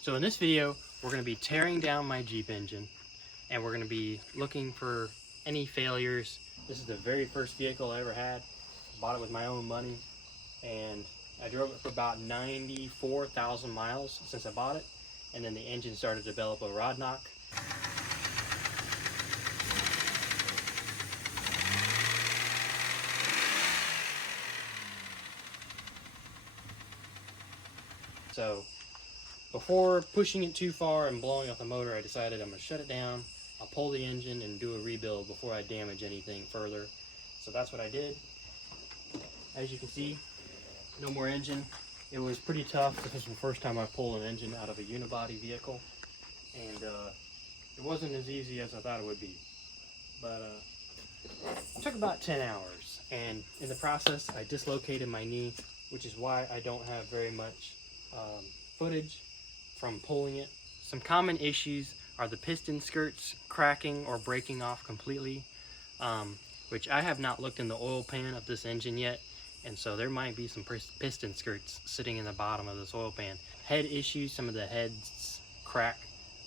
So in this video, we're going to be tearing down my Jeep engine, and we're going to be looking for any failures. This is the very first vehicle I ever had. Bought it with my own money, and I drove it for about 94,000 miles since I bought it, and then the engine started to develop a rod knock. So before pushing it too far and blowing up the motor, I decided I'm going to shut it down. I'll pull the engine and do a rebuild before I damage anything further. So that's what I did. As you can see, no more engine. It was pretty tough. This was the first time I pulled an engine out of a unibody vehicle, and it wasn't as easy as I thought it would be. But it took about 10 hours, and in the process I dislocated my knee, which is why I don't have very much footage from pulling it. Some common issues are the piston skirts cracking or breaking off completely, which I have not looked in the oil pan of this engine yet, and so there might be some piston skirts sitting in the bottom of this oil pan. Head issues, some of the heads crack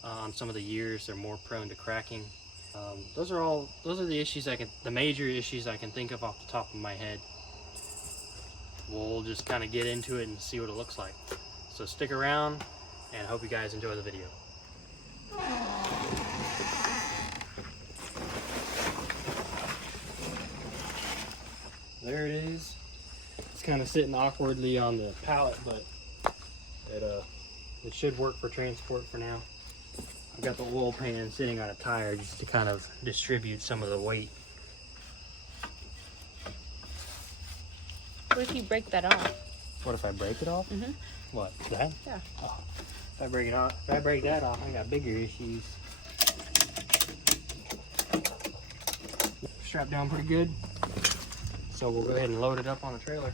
on some of the years. They're more prone to cracking. Those are the issues the major issues I can think of off the top of my head. We'll just kind of get into it and see what it looks like. So stick around, and I hope you guys enjoy the video. There it is. It's kind of sitting awkwardly on the pallet, but it should work for transport for now. I've got the oil pan sitting on a tire just to kind of distribute some of the weight. What if you break that off? What if I break it off? Mm-hmm. What, that? Yeah. Oh, if I break that off, I got bigger issues. Strapped down pretty good. So we'll go ahead and load it up on the trailer.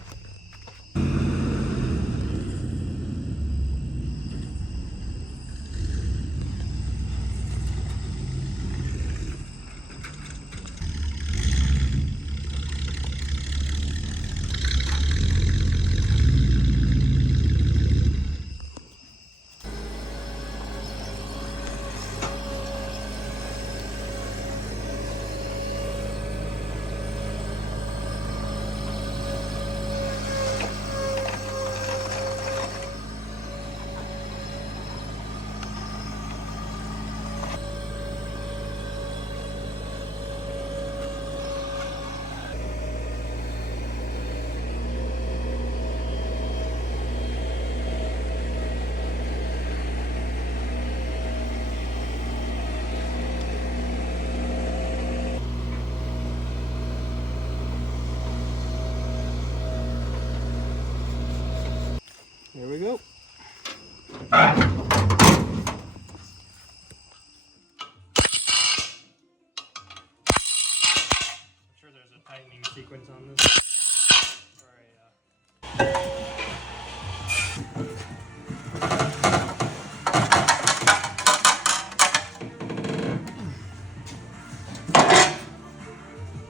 There we go. I'm sure there's a tightening sequence on this.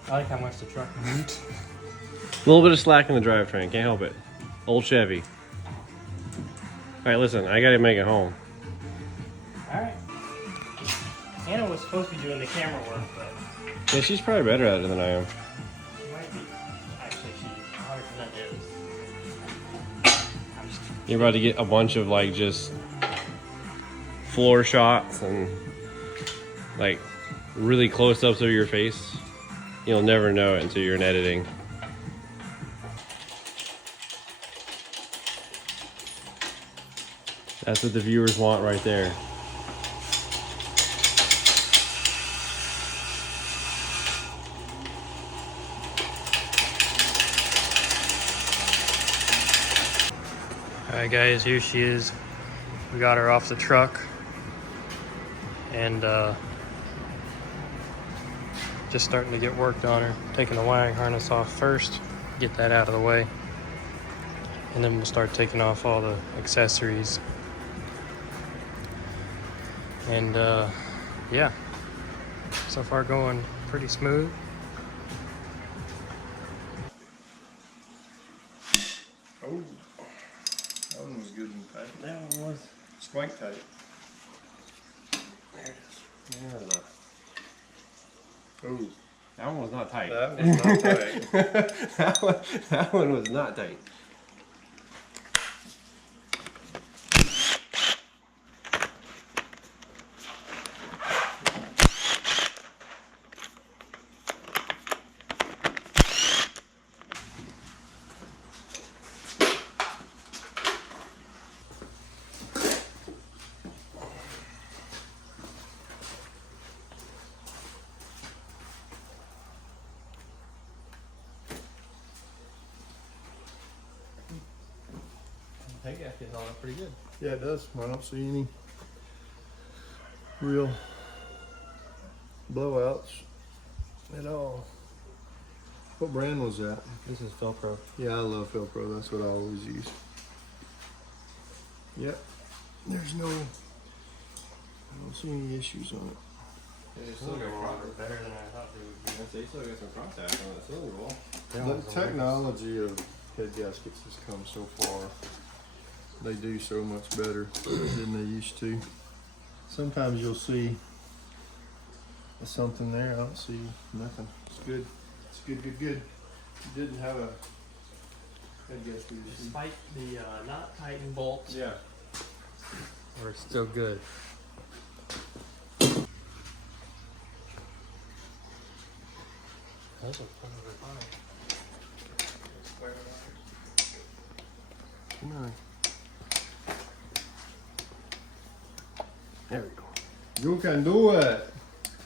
I like how much the truck moved. A little bit of slack in the drivetrain, can't help it. Old Chevy. Alright, listen, I gotta make it home. Alright. Anna was supposed to be doing the camera work, but Yeah, she's probably better at it than I am. she might be. Actually, she 100% is. You're about to get a bunch of like just floor shots and like really close ups of your face. You'll never know it until you're in editing. That's what the viewers want right there. Alright guys, here she is. We got her off the truck, and just starting to get worked on her. Taking the wiring harness off first, get that out of the way, and then we'll start taking off all the accessories. And yeah, so far going pretty smooth. Oh, that one was good and tight. That one was. Swank tight. There it is. Yeah. Ooh, That one was not tight. that was not tight. that one was not tight. I think it's held up pretty good. Yeah, it does. I don't see any real blowouts at all. What brand was that? This is Velcro. Yeah, I love Velcro. That's what I always use. Yep. There's no, I don't see any issues on it. Yeah, Still better than I thought they would be. You still got some crosshatch on the cylinder wall. The technology of head gaskets has come so far. They do so much better than they used to. Sometimes you'll see something there. I don't see nothing. It's good. It's good, good, good. It didn't have a head gasket issue. Despite the not tightened bolts, Yeah. we're still good. Those are probably fine. Come on. There we go. You can do it.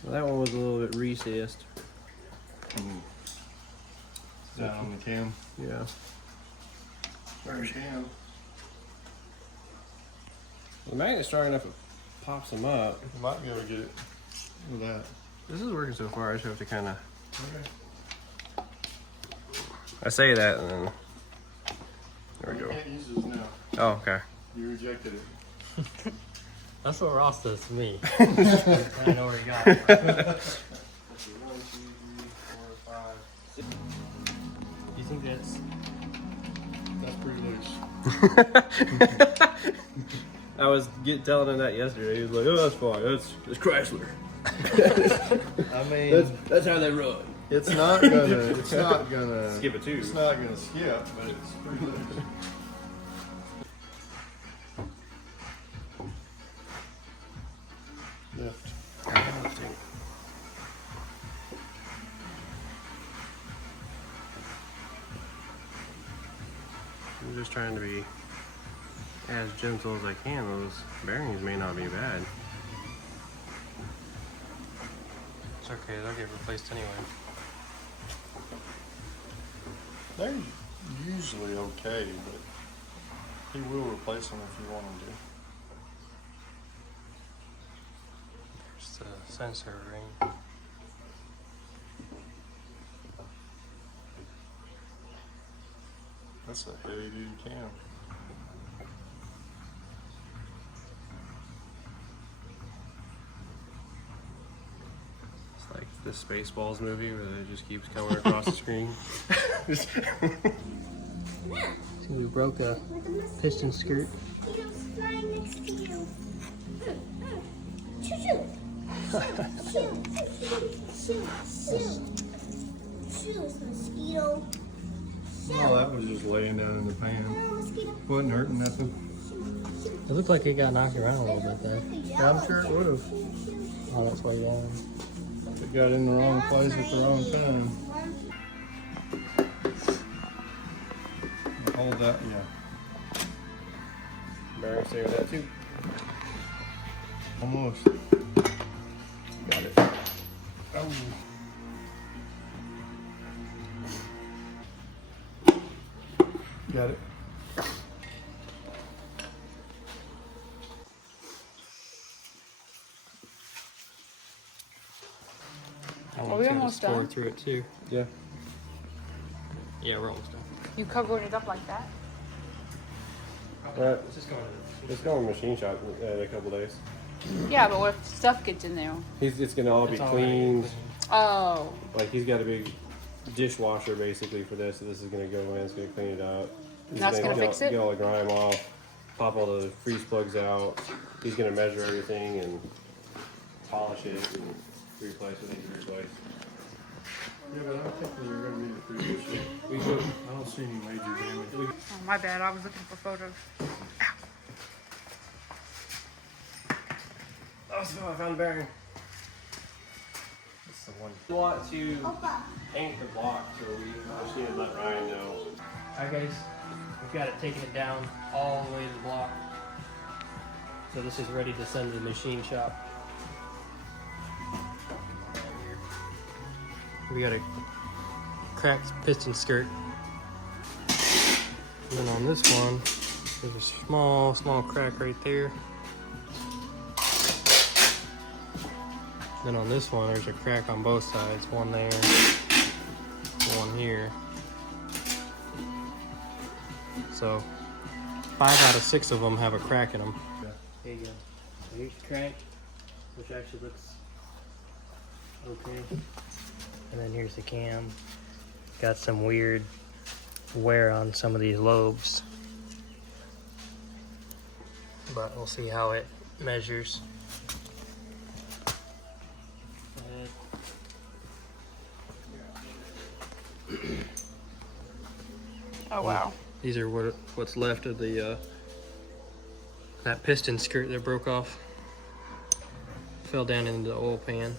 Well, that one was a little bit recessed. Is that on the cam? Yeah. There you can. The magnet's strong enough it pops them up. You might be able to get it with that. This is working so far. I just have to kind of. Okay. I say that and then. There we You go. can't use this now. Oh, okay. You rejected it. That's what Ross does to me. I know where he got it. 1, 2, 3, 4, 5. You think that's That's pretty loose. I was telling him that yesterday. He was like, "Oh, that's fine. That's Chrysler. I mean, that's how they run." it's not gonna Skip it too. It's not gonna skip, but it's pretty loose. Lift. I'm just trying to be as gentle as I can. Those bearings may not be bad. it's okay. They'll get replaced anyway. They're usually okay, but he will replace them if you want him to. There's the sensor ring. That's a heavy duty cam. It's like the Spaceballs movie where it just keeps coming across the screen. So we broke a piston skirt. Mosquitoes flying next to you. Shoo shoo. Shoo shoo shoo. Shoo mosquito. Oh, that was just laying down in the pan. Mosquito. Wasn't hurting nothing. It looked like it got knocked around a little bit there. Yeah, I'm sure it would have. Oh, that's why you got him. It got in the wrong place at the wrong time. Hold that, yeah. Bearing stay with that too. Almost. Got it. Oh. Got it. Are we almost done? through it too. Yeah. Yeah, we're almost done. You covered it up like that? Right. Let's just go into It's going to machine shop in a couple days. Yeah, but what if stuff gets in there? It's gonna all be cleaned. Oh. Like he's got a big dishwasher basically for this, so this is gonna go in, it's gonna clean it up. He's That's gonna get fix all, it? Get all the grime off. pop all the freeze plugs out. He's gonna measure everything and polish it and replace what needs to be replaced. Yeah, but I don't think you're gonna be in pretty good shape. We should. I don't see any major damage. Oh, my bad. I was looking for photos. Oh, so I found the bearing. That's the one. We want to Opa. paint the block, so we just need to let Ryan know. Alright guys, we've got it taking it down all the way to the block. So this is ready to send to the machine shop. We got a cracked piston skirt. And then on this one, there's a small crack right there. Then on this one, there's a crack on both sides. One there, one here. So 5 out of 6 of them have a crack in them. There you go. So here's the crack, which actually looks okay. And then here's the cam. Got some weird wear on some of these lobes. But we'll see how it measures. Oh, wow. These are what's left of the that piston skirt that broke off. Fell down into the oil pan.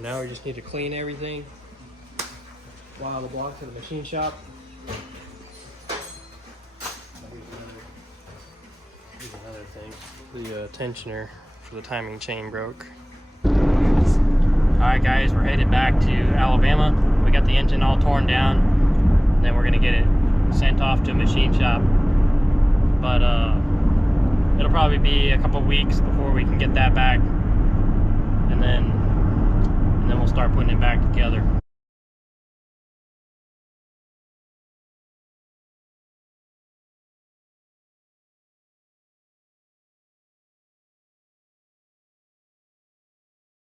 Now we just need to clean everything. Wire the block to the machine shop. Here's another thing. The tensioner for the timing chain broke. Alright guys, we're headed back to Alabama. We got the engine all torn down. Then we're gonna get it sent off to a machine shop. But it'll probably be a couple weeks before we can get that back. And then we'll start putting it back together.